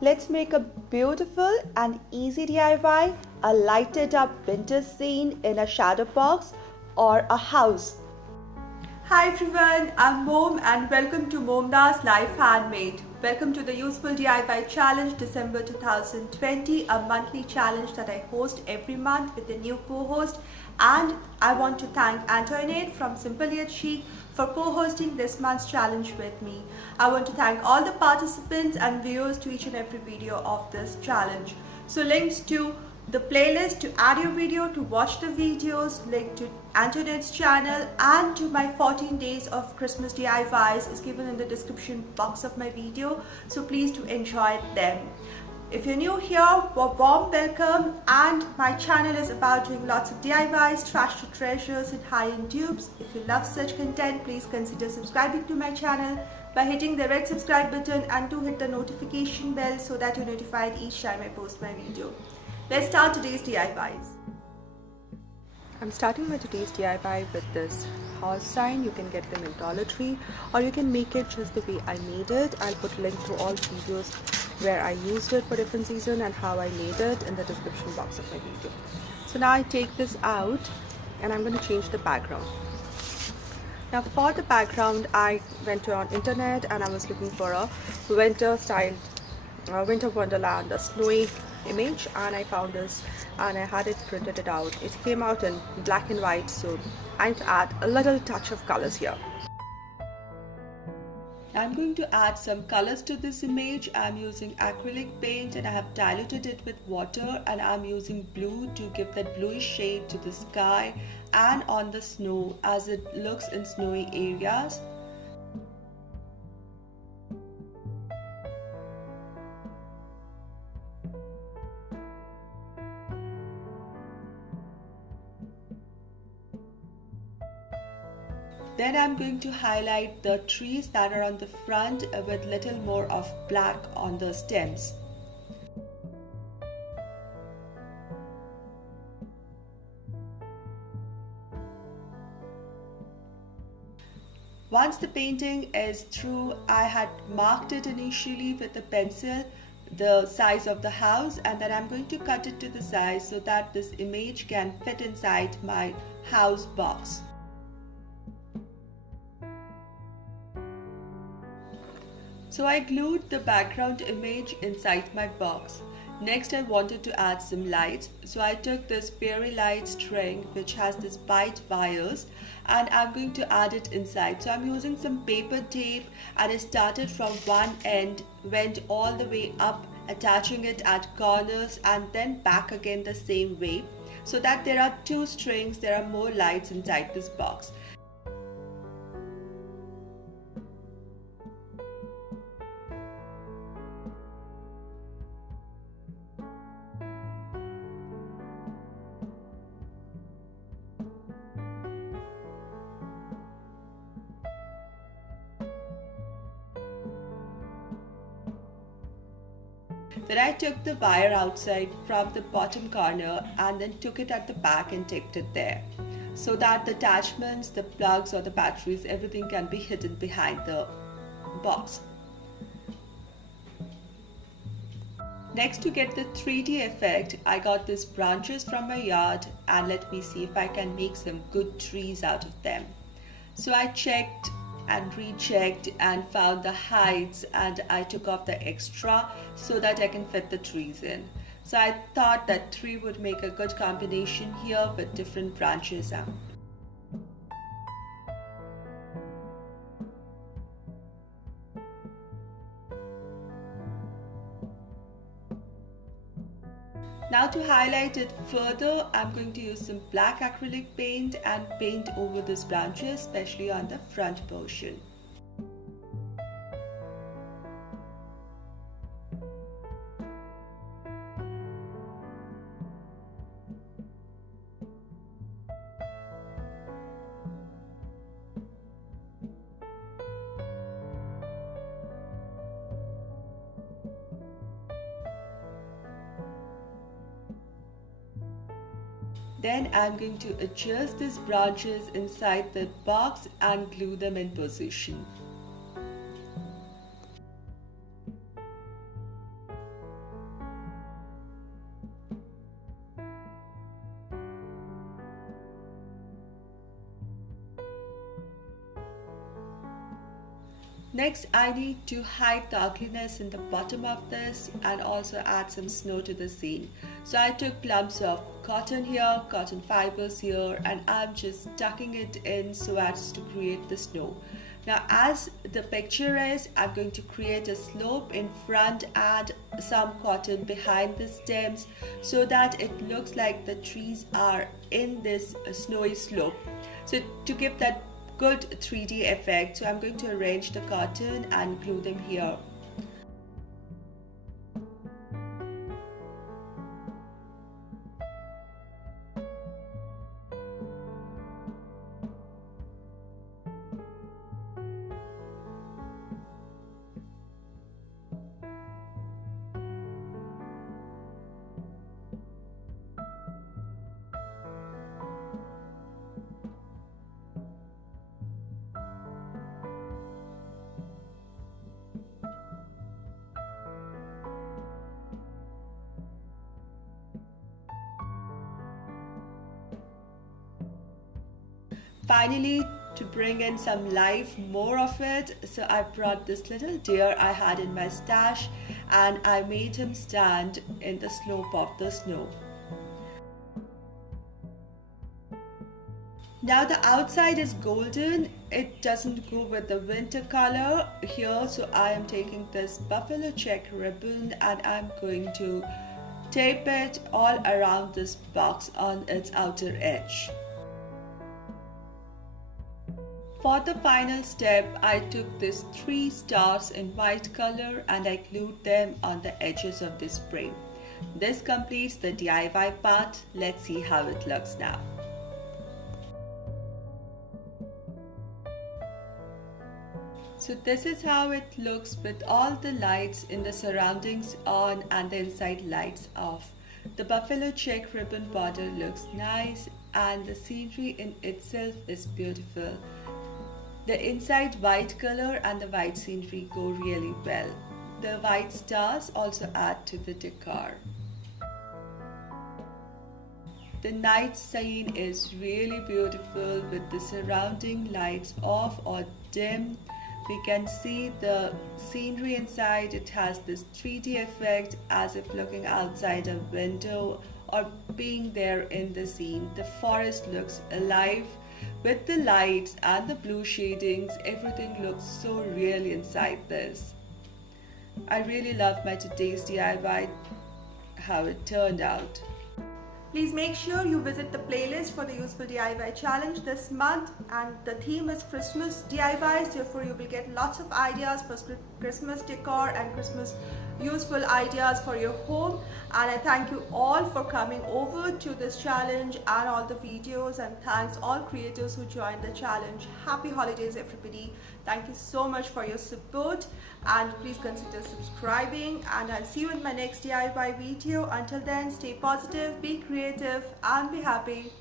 Let's make a beautiful and easy DIY, a lighted up winter scene in a shadow box or a house. Hi everyone, I'm Mom and welcome to Momda's Life Handmade. Welcome to the Useful DIY Challenge December 2020, a monthly challenge that I host every month with a new co-host. And I want to thank Antoinette from Simple Yet Chic for co-hosting this month's challenge with me. I want to thank all the participants and viewers to each and every video of this challenge. So links to the playlist to add your video, to watch the videos, link to Antoinette's channel and to my 14 days of Christmas DIYs is given in the description box of my video. So please do enjoy them. If you're new here, a warm welcome, and my channel is about doing lots of DIYs, trash to treasures and high-end dupes. If you love such content, please consider subscribing to my channel by hitting the red subscribe button and do hit the notification bell so that you're notified each time I post my video. Let's start today's DIYs. I'm starting with today's DIY with this horse sign. You can get them in Dollar Tree or you can make it just the way I made it. I'll put a link to all videos where I used it for different season and how I made it in the description box of my video. So now I take this out and I'm going to change the background. Now for the background, I went on internet and I was looking for a winter style, winter wonderland, a snowy image, and I found this and I had it printed it out. It came out in black and white, so I'm to add a little touch of colors here. I'm going to add some colors to this image. I'm using acrylic paint and I have diluted it with water, and I'm using blue to give that bluish shade to the sky and on the snow as it looks in snowy areas. Then I'm going to highlight the trees that are on the front with little more of black on the stems. Once the painting is through, I had marked it initially with a pencil, the size of the house, and then I'm going to cut it to the size so that this image can fit inside my house box. So I glued the background image inside my box. Next I wanted to add some lights. So I took this fairy light string which has this white wires and I'm going to add it inside. So I'm using some paper tape and I started from one end, went all the way up, attaching it at corners and then back again the same way, so that there are two strings, there are more lights inside this box. Then I took the wire outside from the bottom corner and then took it at the back and taped it there, so that the attachments, the plugs or the batteries, everything can be hidden behind the box. Next, to get the 3D effect, I got these branches from my yard and let me see if I can make some good trees out of them. So I checked and rechecked and found the heights and I took off the extra so that I can fit the trees in. So I thought that 3 would make a good combination here with different branches. Now to highlight it further, I'm going to use some black acrylic paint and paint over these branches, especially on the front portion. Then I'm going to adjust these branches inside the box and glue them in position. Next, I need to hide the ugliness in the bottom of this and also add some snow to the scene. So I took clumps of cotton here, cotton fibers here, and I'm just tucking it in so as to create the snow. Now, as the picture is, I'm going to create a slope in front and some cotton behind the stems so that it looks like the trees are in this snowy slope. So to give that good 3D effect, so I'm going to arrange the cotton and glue them here. Finally, to bring in some life, more of it, so I brought this little deer I had in my stash and I made him stand in the slope of the snow. Now the outside is golden, it doesn't go with the winter color here, so I am taking this buffalo check ribbon and I'm going to tape it all around this box on its outer edge. For the final step, I took these 3 stars in white color and I glued them on the edges of this frame. This completes the DIY part. Let's see how it looks now. So this is how it looks with all the lights in the surroundings on and the inside lights off. The buffalo check ribbon border looks nice and the scenery in itself is beautiful. The inside white color and the white scenery go really well. The white stars also add to the decor. The night scene is really beautiful with the surrounding lights off or dim. We can see the scenery inside. It has this 3D effect as if looking outside a window or being there in the scene. The forest looks alive. With the lights and the blue shadings, everything looks so real inside this. I really love my today's DIY, how it turned out. Please make sure you visit the playlist for the Useful DIY challenge this month, and the theme is Christmas DIYs, therefore you will get lots of ideas for Christmas decor and Christmas useful ideas for your home. And I thank you all for coming over to this challenge and all the videos, and thanks all creators who joined the challenge. Happy holidays everybody. Thank you so much for your support and please consider subscribing, and I'll see you in my next DIY video. Until then, stay positive, be creative and be happy.